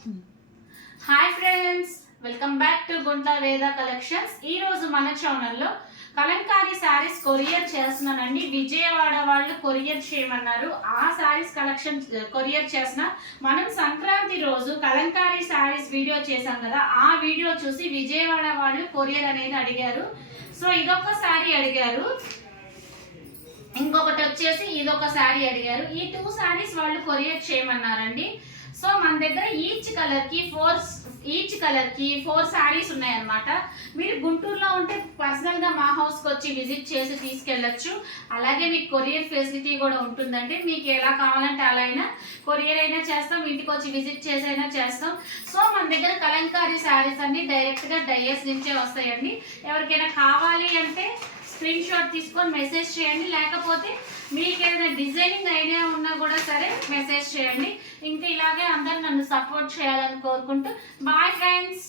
Hi friends, welcome back to గుంట వేద collections. ఈ రోజు మన ఛానల్లో కలంకారీ శారీస్ కొరియర్ చేస్తున్నానండి. విజయవాడ వాళ్ళు కొరియర్ చేయమన్నారు. ఆ శారీస్ కలెక్షన్ కొరియర్ చేసిన మనం సంక్రాంతి రోజు కలంకారీ శారీస్ వీడియో చేశాం కదా, ఆ వీడియో చూసి విజయవాడ వాళ్ళు కొరియర్ అనేది అడిగారు. సో ఇదొక శారీ అడిగారు, ఇంకొకటి వచ్చేసి ఇదొక శారీ అడిగారు. ఈ 2 శారీస్ వాళ్ళు కొరియర్ చేయమన్నారండి. సో మన దగ్గర ఈచ్ కలర్ కి 4 శారీస్ ఉన్నాయన్నమాట. మీరు గుంటూరులో ఉంటే పర్సనల్ గా మా హౌస్ కి వచ్చి విజిట్ చేసి తీసుకెళ్ళచ్చు. అలాగే మీకు కొరియర్ ఫెసిలిటీ కూడా ఉంటుందండి. మీకు ఎలా కావాలంటే అలా అయినా కొరియర్ అయినా చేస్తాం, ఇంటికి వచ్చి విజిట్ చేసి అయినా చేస్తాం. సో మన దగ్గర కలంకారీ శారీస్ అన్ని డైరెక్ట్ గా డైయస్ నుంచే వస్తాయండి. ఎవరికైనా కావాలి అంటే స్క్రీన్ షాట్ తీసుకొని మెసేజ్ చేయండి, లేకపోతే మీకు ఏదైనా డిజైనింగ్ ఐడియా ఉన్నా కూడా సరే మెసేజ్ చేయండి. ఇంకా ఇలాగే అందరు నన్ను సపోర్ట్ చేయాలని కోరుకుంటూ బాయ్ ఫ్రెండ్స్.